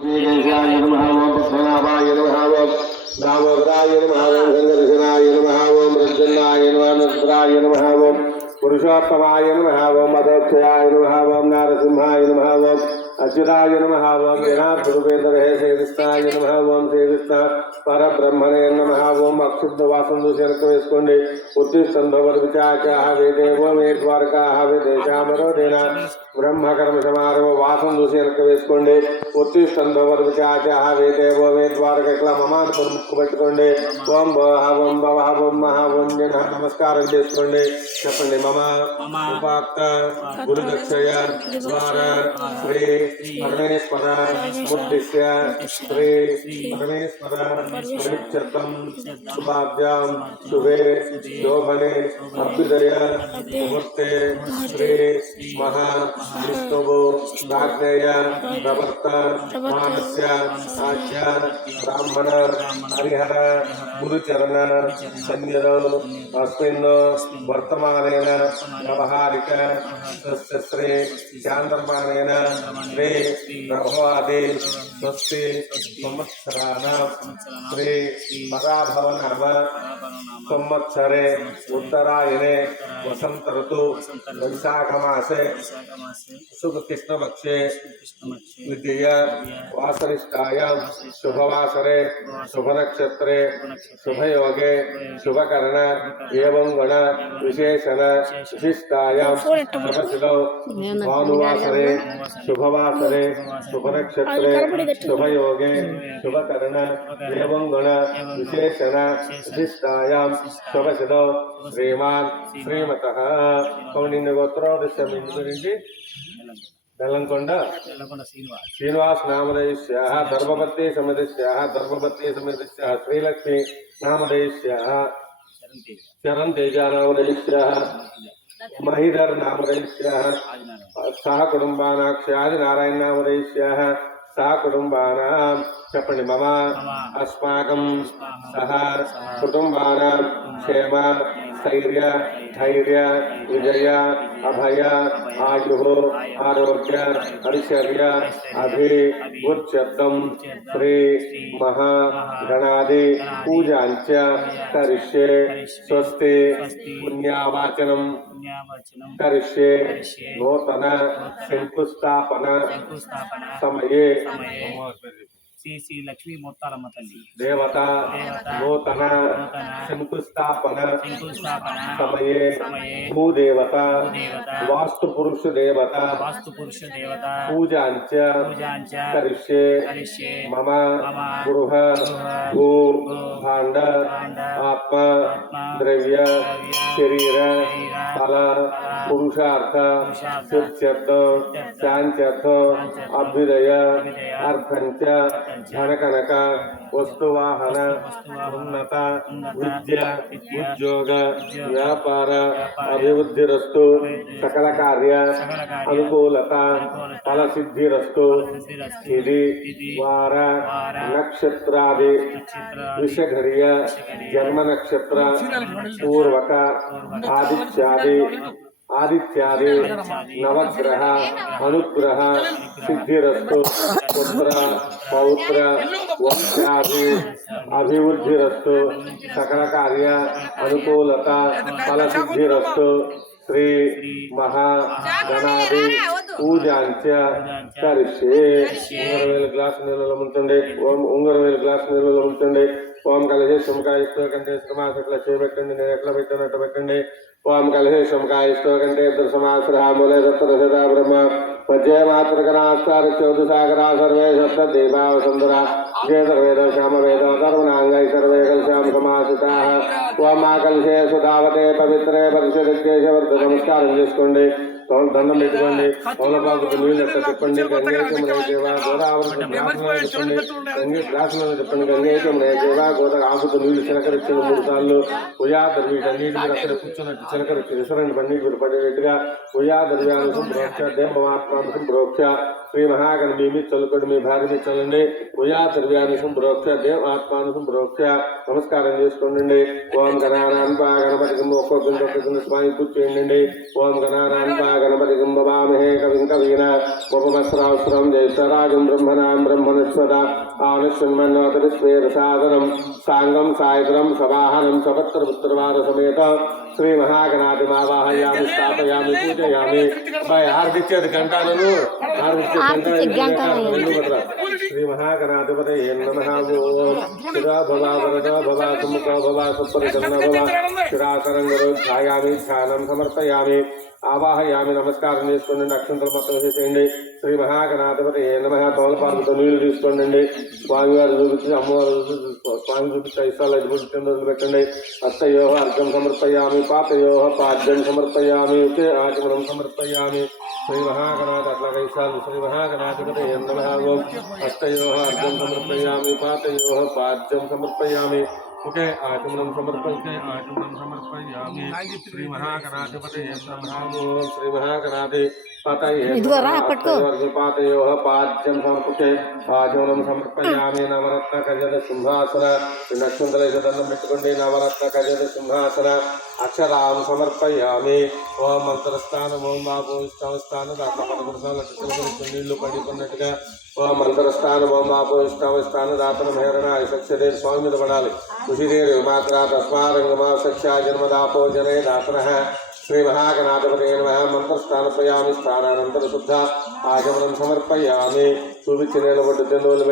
श्रीकेशाय नमः ओं पद्मनाभाय नमः ओं दामोदराय नमः ओं गंगदर्शनाय नमः ओं रज्जनाय नमः नंदराय नमः ओं पुरुषोत्तमाय नमः ओं मदोक्षयाय नमः ओं नारसिंहाय नमः ओं अच्युताय नमः ओं जनार्दनोपेन्द्रहे श्रीकृष्णाय नमः ओं श्रीकृष्ण परब्रह्मणे नमः ओं अक्षुब्धवासं दूषणक वेसुकोंडि उत्तिष्ठन्धोवर्विचाचाः वेदेवो मे द्वारकाः वेदेशामरोदेन ब्रह्मकर्म समारोह वासं दूषणक वेसुकोंडि उत्तिष्ठन्धोवर्विचाचाः वेदेवो मे द्वारकक्ला ममांतं मुक्कुपेट्टुकोंडि ओं भवः ओं भवः ओं महाः ओं जनः नमस्कारं చేసుకోండి చెప్పండి మమ ఉపాక్త గురుదక్షయ ద్వార శ్రీ పరమేశ్వర ఉద్దిశ్య శ్రీ పరమేశ్వర పరిచ్ఛత్తం శుభాభ్యాం శుభే శోభనే అభ్యుదయ ముహూర్తే శ్రీ మహా విష్ణువు ప్రాజ్ఞేయ ప్రవర్త మానస్య ఆజ్ఞ బ్రాహ్మణ హరిహర గురుచరణ సన్నిధౌ అస్మిన్ వర్తమానేన వ్యవహారిక శ్రీ చాంద్రమానేన శ్రీ ప్రభవాది స్వస్తి సంవత్సరాణం శ్రీ పరాభవనామ సంవత్సరే ఉత్తరాయణే వసంత ఋతు వైశాఖమాసే శుభకృష్ణపక్షే విద్య వాసరిష్టాయాం శుభవాసరే శుభనక్షత్రే శుభయోగే శుభకరణ ఏవం గణ విశేషణ విశిష్టాయాం శుభశిలో భానువాసరే శుభవాసరే శుభనక్షత్రే శుభయోగే శుభకరణ ఏవం గణ విశేషణ విశిష్టాయాం శుభశిలో శ్రీమాన్ శ్రీమతః కౌండిన్య గోత్రోదశ గురించి బెల్లంకొండ శ్రీనివాస్ నామధేయస్యాః ధర్మపత్ని సమేతస్యాః శ్రీలక్ష్మి నామధేయస్యాః చరణ్ తేజ నామధేయస్యాః మహిధర్ నామధేయస్యాః సహ కుటుంబానాక్షాది నారాయణ నామధేయస్యాః సహ కుటుంబానాం చెప్పండి మమ అస్మాకం సహ కుటుంబానాం క్షేమ స్థైర్య ధైర్య విజయ అభయ ఆయు ఆరోగ్య ఐశ్వర్య అభివృద్ధ్యర్థం శ్రీ మహా గణాది పూజాంచ కరిష్యే స్వస్తి పుణ్యావాచనం కరిష్యే నూతన శంకుస్థాపన సమయే శ్రీ శ్రీ లక్ష్మీ మొత్తాలమ్మ తల్లి దేవత నూతన శంకుస్థాపన సమయే భూదేవత వాస్తు పురుష దేవత పూజాంచ కరిష్యే మమ గృహ భూ భాండ ఆత్మ ద్రవ్య శరీర ఫల పురుషార్థ సిద్ధ్యర్థ శాంత్యర్థ అభ్యుదయ అర్థంచ ధనకనక వస్తువాహన ఉన్నత విద్య ఉద్యోగ వ్యాపార అభివృద్ధిరస్తు సకల కార్య అనుకూలత ఫలసిద్ధిరస్తు ఇది వార నక్షత్రాది విషఘర్య జన్మ నక్షత్ర పూర్వక ఆదిత్యాది నవగ్రహ అనుగ్రహ సిద్ధిరస్తు పుత్ర పౌత్ర వంశాది అభివృద్ధిరస్తు సకల కార్య అనుకూలత ఫలసిద్ధిరస్తు శ్రీ మహా గణాది పూజాంచ కరిష్యే. 500,000 గ్లాసు నీళ్ళలో ముంచండి. 500,000 గ్లాసు నీళ్ళలో ముంచండి. ఓం కలశేషం కాయిస్తో కంటే సమాసట్ల చేపెట్టండి. నేను ఎట్లా పెట్టినట్టు పెట్టండి. ఓం కలశేషం కాయిస్తో కంటే సమాశ్రహాములే సప్తదశ బ్రహ్మ మధ్య మాతృకనాస్తారచౌదుసాగరా సర్వే సప్తదీపావసుందరా వేద శ్యామవేద కర్మణాంగై సర్వే కలశాం సమాసితాః. ఓం ఆ కలశే సుధావతే పవిత్రే పరిశుద్ధేశవర్ధ నమస్కారం చేసుకోండి. దండం పెట్టుకోండి. పౌలపాకు నీళ్ళు ఎట్లా చెప్పండి. గంగేశమునై దేవ గోదావరి చెప్పండి. గ్లాసులను చెప్పండి. గంగేశమునై దేవ గోదావరి ఆకుతో నీళ్లు చిలకరించిన 3 సార్లు ఉయాదర్ వీటన్నిటి మీరు అక్కడ కూర్చున్నట్టు చిలకరించి విసరణ పన్నీటి మీరు పడేట్టుగా ఉయాదర్వ్యానుసం ప్రోక్ష దేవమాత్మానుసం ప్రోక్ష శ్రీ మహాగణపతి మీ చల్లుకొని మీ భార్య చల్లండి ఉయా ద్రవ్యాన్ని సంప్రోక్ష దేవ ఆత్మాను సంప్రోక్ష నమస్కారం చేసుకోండి. ఓం గణానాన్పా గణపతి ఒక్కొక్క స్వామి పూజ చేయండి. ఓం గణానాన్పా గణపతి భవామహే కవిం కవీన ఉపవస్త్రావస్త్రం జ్యేష్ఠరాజం బ్రహ్మణాం బ్రహ్మణస్వద ఆనుష్మన్నోతరిస్వేరసాదనం సాంగం సాయంత్రం సవాహనం సపత్రపుత్రవార సమేత శ్రీ మహాగణాధిమావాహయామి స్థాపయామి పూజయామి. హారతిచ్చేది గంటాలను శ్రీ మహాగణాధిపతయే నమః. ఓం శిరా భవ వరదా భవ సుముఖో భవ సుప్రసన్న భవ శిరాకరంగరోధ్యాయామి ధ్యానం సమర్పయామి ఆవాహయామి. నమస్కారం చేసుకోండి. అక్షంతలు మొత్తం వేసేయండి. శ్రీ మహాగణాధిపతయే నమః. తోలపాలతో నీళ్లు తీసుకోండి. స్వామివారు చూపించి అమ్మవారు స్వామి చూపించి ఐసాలు ఐదు పెట్టండి. హస్తయో అర్ఘం సమర్పయామి పాతయో పాద్యం సమర్పయామి ఆచమనం సమర్పయామి. శ్రీ మహాగణాథ అట్లా ఐసాలు శ్రీ మహాగణాధిపతయే నమః. ఓం హస్తయో అర్ఘం సమర్పయామి పాతయో పాద్యం సమర్పయామి. ఓకే ఆచమనం సమర్పయామి. శ్రీ మహాగణాధిపతయే నమః. ఓం శ్రీ మహాగణాధి పాతయో పాద్యం సమర్పే ఆచమనం సమర్పయామి. నవరత్న కజద సింహాసన నక్షత్రం పెట్టుకోండి. నవరత్న కజద సింహాసన అక్షరాం సమర్పయామి. ఓం మంత్రస్థానం ఓం బాబు ఇష్టవస్థానం దాంట్లో 11 నీళ్లు పడిపోయినట్టుగా ఓం మంత్రస్థానం ఓం బాబు ఇష్టవస్థానం దాతను మేరణ సక్షదే స్వామి మీద పడాలి. కుషిదేవి మాత్ర తస్మారంగమా సక్షా జన్మదాపో జనే దాతన. శ్రీ మహాగణాధిపతయే నమః. మంత్రస్థానపయామి. స్థానానంతర శుద్ధ ఆచమనం సమర్పయామి. చూపించి నిలబడి తెందువులు